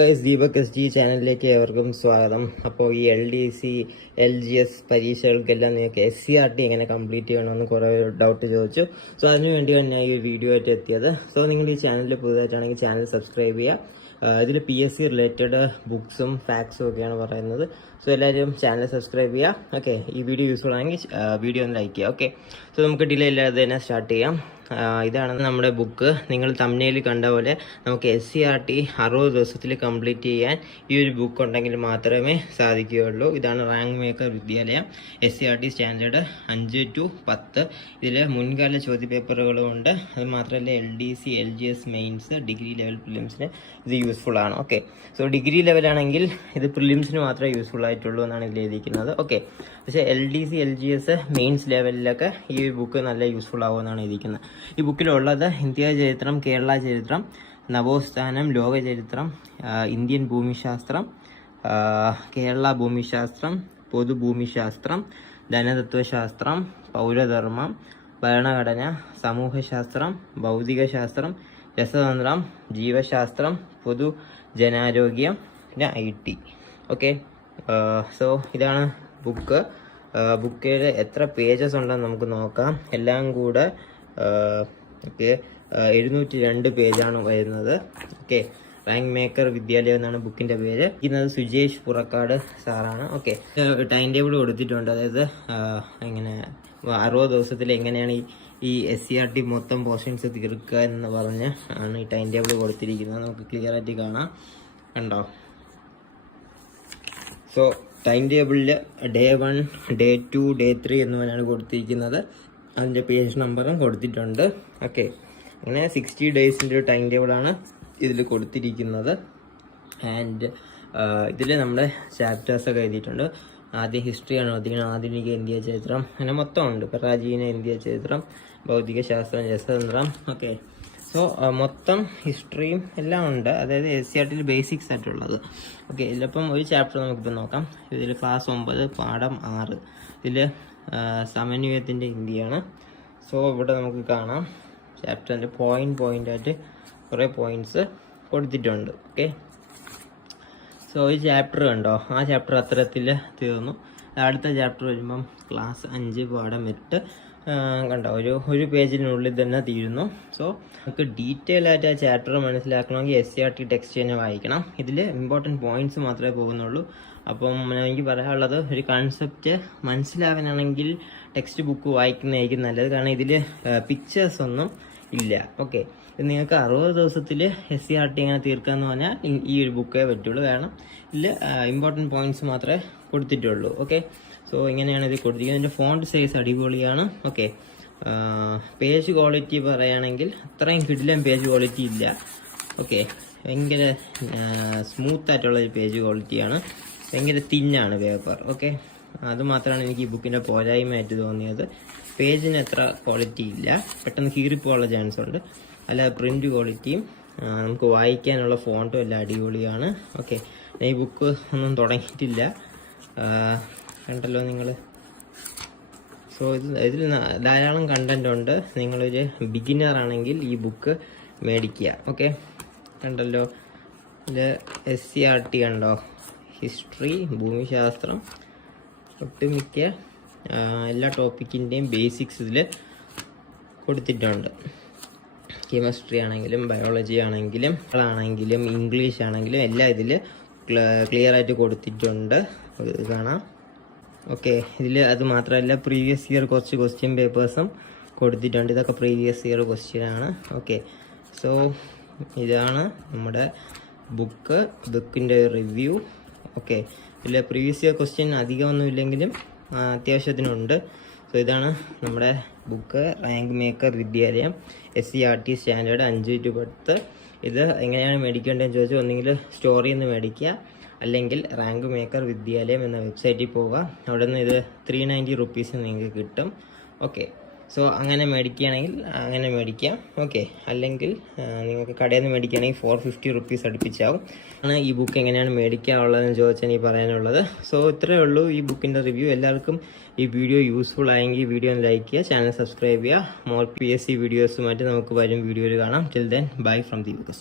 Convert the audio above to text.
Deepak S G ചാനലിലേക്ക് ഏവർക്കും സ്വാഗതം. അപ്പോൾ ഈ LDC LGS പരീക്ഷകൾക്കെല്ലാം നിങ്ങൾക്ക് SCRT എങ്ങനെ കംപ്ലീറ്റ് ചെയ്യണമെന്ന് കുറേ ഡൗട്ട് ചോദിച്ചു. സോ അതിനു വേണ്ടിയാണ് ഞാൻ ഈ വീഡിയോ ആയിട്ട് എത്തിയത്. സോ നിങ്ങൾ ഈ ചാനലിൽ പുതുതായിട്ടാണെങ്കിൽ ചാനൽ സബ്സ്ക്രൈബ് ചെയ്യുക. ഇതിൽ PSC റിലേറ്റഡ് ബുക്സും ഫാക്ട്സും ഒക്കെയാണ് പറയുന്നത്. സോ എല്ലാവരും ചാനൽ സബ്സ്ക്രൈബ് ചെയ്യുക. ഓക്കെ, ഈ വീഡിയോ യൂസ്ഫുൾ ആണെങ്കിൽ വീഡിയോ ഒന്ന് ലൈക്ക് ചെയ്യുക. ഓക്കെ, സോ നമുക്ക് ഡിലേ ഇല്ലാതെ തന്നെ സ്റ്റാർട്ട് ചെയ്യാം. ഇതാണ് നമ്മുടെ ബുക്ക്. നിങ്ങൾ തംബ്നെയിൽ കണ്ട പോലെ നമുക്ക് SCRT 60 ദിവസത്തിൽ കംപ്ലീറ്റ് ചെയ്യാൻ ഈ ഒരു ബുക്ക് ഉണ്ടെങ്കിൽ മാത്രമേ സാധിക്കുകയുള്ളൂ. ഇതാണ് റാങ്ക് മേക്കർ വിദ്യാലയം SCRT സ്റ്റാൻഡേർഡ് 5 to 10. ഇതിൽ മുൻകാല ചോദ്യപേപ്പറുകളും ഉണ്ട്. അത് മാത്രമല്ല LDC LGS mains degree level പ്രിലിംസിന് ഇത് യൂസ്ഫുൾ ആണ്. ഓക്കെ, സോ ഡിഗ്രി ലെവലാണെങ്കിൽ ഇത് പ്രിലിംസിന് മാത്രമേ യൂസ്ഫുൾ ആയിട്ടുള്ളൂ എന്നാണ് ഇതിൽ എഴുതിയിരിക്കുന്നത്. ഓക്കെ, പക്ഷേ LDC LGS മെയിൻസ് ലെവലിലൊക്കെ ഈ ബുക്ക് നല്ല യൂസ്ഫുൾ ആവുമെന്നാണ് എഴുതിയിരിക്കുന്നത്. ഈ ബുക്കിലുള്ളത് ഇന്ത്യ ചരിത്രം, കേരള ചരിത്രം, നവോത്ഥാനം, ലോക ചരിത്രം, ഇന്ത്യൻ ഭൂമിശാസ്ത്രം, കേരള ഭൂമിശാസ്ത്രം, പൊതുഭൂമിശാസ്ത്രം, ധനതത്വശാസ്ത്രം, പൗരധർമ്മം, ഭരണഘടന, സമൂഹശാസ്ത്രം, ഭൗതികശാസ്ത്രം, രസതന്ത്രം, ജീവശാസ്ത്രം, പൊതുജനാരോഗ്യം, പിന്നെ IT. ഓക്കെ, സോ ഇതാണ് ബുക്ക്. ബുക്കിൽ എത്ര പേജസ് ഉണ്ടെന്ന് നമുക്ക് നോക്കാം. എല്ലാം കൂടെ 702 പേജാണ് വരുന്നത്. ഓക്കെ, റാങ്ക് മേക്കർ വിദ്യാലയം എന്നാണ് ബുക്കിൻ്റെ പേര്. ഇന്നത് സുജേഷ് പുറക്കാട് സാറാണ്. ഓക്കെ, ടൈം ടേബിൾ കൊടുത്തിട്ടുണ്ട്. അതായത് ഇങ്ങനെ 60 ദിവസത്തിൽ എങ്ങനെയാണ് ഈ SCRT മൊത്തം പോർഷൻസ് തീർക്കുക എന്ന് പറഞ്ഞ് ആണ് ഈ ടൈം ടേബിൾ കൊടുത്തിരിക്കുന്നത്. നമുക്ക് ക്ലിയർ ആയിട്ട് കാണാം. കണ്ടോ? സോ ടൈം ടേബിളിൽ Day 1, Day 2, Day 3 എന്നിവയാണ് കൊടുത്തിരിക്കുന്നത്. അതിൻ്റെ പേജ് നമ്പറും കൊടുത്തിട്ടുണ്ട്. ഓക്കെ, അങ്ങനെ 60 ഡേയ്സിൻ്റെ ഒരു ടൈം ടേബിളാണ് ഇതിൽ കൊടുത്തിരിക്കുന്നത്. ആൻഡ് ഇതിൽ നമ്മുടെ ചാപ്റ്റേഴ്സൊക്കെ എഴുതിയിട്ടുണ്ട്. ആദ്യം ഹിസ്റ്ററിയാണ് കൊടുത്തിരിക്കുന്നത്. ആധുനിക ഇന്ത്യ ചരിത്രം, അങ്ങനെ മൊത്തം ഉണ്ട്. പ്രാചീന ഇന്ത്യ ചരിത്രം, ഭൗതികശാസ്ത്രം, രസതന്ത്രം. ഓക്കെ, സോ മൊത്തം ഹിസ്റ്ററിയും എല്ലാം ഉണ്ട്. അതായത് SCRTയിൽ ബേസിക്സ് ആയിട്ടുള്ളത്. ഓക്കെ, ഇതിലിപ്പം ഒരു ചാപ്റ്റർ നമുക്കിപ്പോൾ നോക്കാം. ഇതിൽ ക്ലാസ് 9 പാഠം 6. ഇതിൽ സമന്വയത്തിൻ്റെ ഇന്ത്യയാണ്. സോ ഇവിടെ നമുക്ക് കാണാം ചാപ്റ്ററിൻ്റെ പോയിൻ്റായിട്ട് കുറേ പോയിൻറ്റ്സ് കൊടുത്തിട്ടുണ്ട്. ഓക്കെ, സോ ഈ ചാപ്റ്റർ കണ്ടോ, ആ ചാപ്റ്റർ അത്തരത്തിൽ തീർന്നു. അടുത്ത ചാപ്റ്റർ വരുമ്പം ക്ലാസ് 5 പാഠം 8 കണ്ടോ, ഒരു പേജിനുള്ളിൽ തന്നെ തീരുന്നു. സോ നമുക്ക് ഡീറ്റെയിൽ ആയിട്ട് ആ ചാപ്റ്റർ മനസ്സിലാക്കണമെങ്കിൽ SCRT ടെക്സ്റ്റ് തന്നെ വായിക്കണം. ഇതിൽ ഇമ്പോർട്ടൻറ്റ് പോയിന്റ്സ് മാത്രമേ പോകുന്നുള്ളൂ. അപ്പം എനിക്ക് പറയാനുള്ളത്, ഒരു കൺസെപ്റ്റ് മനസ്സിലാവാനാണെങ്കിൽ ടെക്സ്റ്റ് ബുക്ക് വായിക്കുന്നതായിരിക്കും നല്ലത്. കാരണം ഇതിൽ പിക്ചേഴ്സ് ഒന്നും ഇല്ല. ഓക്കെ, ഇത് നിങ്ങൾക്ക് 60 ദിവസത്തിൽ SCRT എങ്ങനെ തീർക്കാമെന്ന് പറഞ്ഞാൽ ഈ ഒരു ബുക്കേ പറ്റുള്ളൂ. കാരണം ഇതിൽ ഇമ്പോർട്ടൻറ്റ് പോയിന്റ്സ് മാത്രമേ കൊടുത്തിട്ടുള്ളൂ. ഓക്കെ, സോ ഇങ്ങനെയാണ് ഇത് കൊടുത്തിരിക്കുന്നത്. ഇതിൻ്റെ ഫോണ്ട് സൈസ് അടിപൊളിയാണ്. ഓക്കെ, പേജ് ക്വാളിറ്റി പറയുകയാണെങ്കിൽ അത്രയും കിടിലൻ പേജ് ക്വാളിറ്റി ഇല്ല. ഓക്കെ, ഭയങ്കര സ്മൂത്തായിട്ടുള്ളൊരു പേജ് ക്വാളിറ്റിയാണ്. ഭയങ്കര തിന്നാണ് പേപ്പർ. ഓക്കെ, അതുമാത്രമാണ് എനിക്ക് ഈ ബുക്കിൻ്റെ പോരായ്മയായിട്ട് തോന്നിയത്. പേജിന് അത്ര ക്വാളിറ്റി ഇല്ല, പെട്ടെന്ന് കീറിപ്പോകാനുള്ള ചാൻസ് ഉണ്ട്. അല്ലാതെ പ്രിൻ്റ് ക്വാളിറ്റിയും നമുക്ക് വായിക്കാനുള്ള ഫോണ്ടും എല്ലാം അടിപൊളിയാണ്. ഓക്കെ, ഞാൻ ഈ ബുക്ക് ഒന്നും തുടങ്ങിയിട്ടില്ല, കണ്ടല്ലോ നിങ്ങൾ. സോ ഇതിൽ ധാരാളം കണ്ടൻ്റ് ഉണ്ട്. നിങ്ങളൊരു ബിഗിനർ ആണെങ്കിൽ ഈ ബുക്ക് മേടിക്കുക. ഓക്കെ, കണ്ടല്ലോ, ഇതിൽ SCRT കണ്ടോ, ഹിസ്റ്ററി, ഭൂമിശാസ്ത്രം, ഒട്ടുമിക്ക എല്ലാ ടോപ്പിക്കിൻ്റെയും ബേസിക്സ് ഇതിൽ കൊടുത്തിട്ടുണ്ട്. കെമിസ്ട്രി ആണെങ്കിലും ബയോളജി ആണെങ്കിലും ഇംഗ്ലീഷ് ആണെങ്കിലും എല്ലാം ഇതിൽ ക്ലിയർ ആയിട്ട് കൊടുത്തിട്ടുണ്ട്. കാണാം. ഓക്കെ, ഇതിൽ അത് മാത്രമല്ല പ്രീവിയസ് ഇയർ കുറച്ച് ക്വസ്റ്റ്യൻ പേപ്പേഴ്സും കൊടുത്തിട്ടുണ്ട്. ഇതൊക്കെ പ്രീവിയസ് ഇയർ ക്വസ്റ്റ്യൻ ആണ്. ഓക്കെ, സോ ഇതാണ് നമ്മുടെ ബുക്കിൻ്റെ റിവ്യൂ. ഓക്കെ, ഇതിൽ പ്രീവിയസ് ഇയർ ക്വസ്റ്റ്യൻ അധികമൊന്നും ഇല്ലെങ്കിലും അത്യാവശ്യത്തിനുണ്ട്. സോ ഇതാണ് നമ്മുടെ ബുക്ക്, റാങ്ക് മേക്കർ വിദ്യാലയം SCRT സ്റ്റാൻഡേർഡ് 5 to 10. ഇത് എങ്ങനെയാണ് മേടിക്കേണ്ടതെന്ന് ചോദിച്ചാൽ ഒന്നെങ്കിൽ സ്റ്റോറിൽ നിന്ന് മേടിക്കുക, അല്ലെങ്കിൽ റാങ്ക് മേക്കർ വിദ്യാലയം എന്ന വെബ്സൈറ്റിൽ പോവുക. അവിടെ നിന്ന് ഇത് 390 റുപ്പീസ് നിങ്ങൾക്ക് കിട്ടും. ഓക്കെ, സോ അങ്ങനെ മേടിക്കുകയാണെങ്കിൽ അങ്ങനെ മേടിക്കാം. ഓക്കെ, അല്ലെങ്കിൽ നിങ്ങൾക്ക് കടയിൽ നിന്ന് മേടിക്കുകയാണെങ്കിൽ 450 റുപ്പീസ് അടുപ്പിച്ചാവും. ആണ് ഈ ബുക്ക് എങ്ങനെയാണ് മേടിക്കാനുള്ളതെന്ന് ചോദിച്ചാൽ എനിക്ക് പറയാനുള്ളത്. സോ ഇത്രയേ ഉള്ളൂ ഈ ബുക്കിൻ്റെ റിവ്യൂ. എല്ലാവർക്കും ഈ വീഡിയോ യൂസ്ഫുൾ ആയെങ്കിൽ വീഡിയോ ഒന്ന് ലൈക്ക് ചെയ്യുക, ചാനൽ സബ്സ്ക്രൈബ് ചെയ്യുക. മോർ PSC വീഡിയോസുമായിട്ട് നമുക്ക് വരും വീഡിയോയിൽ കാണാം. Till then, bye from Deepak.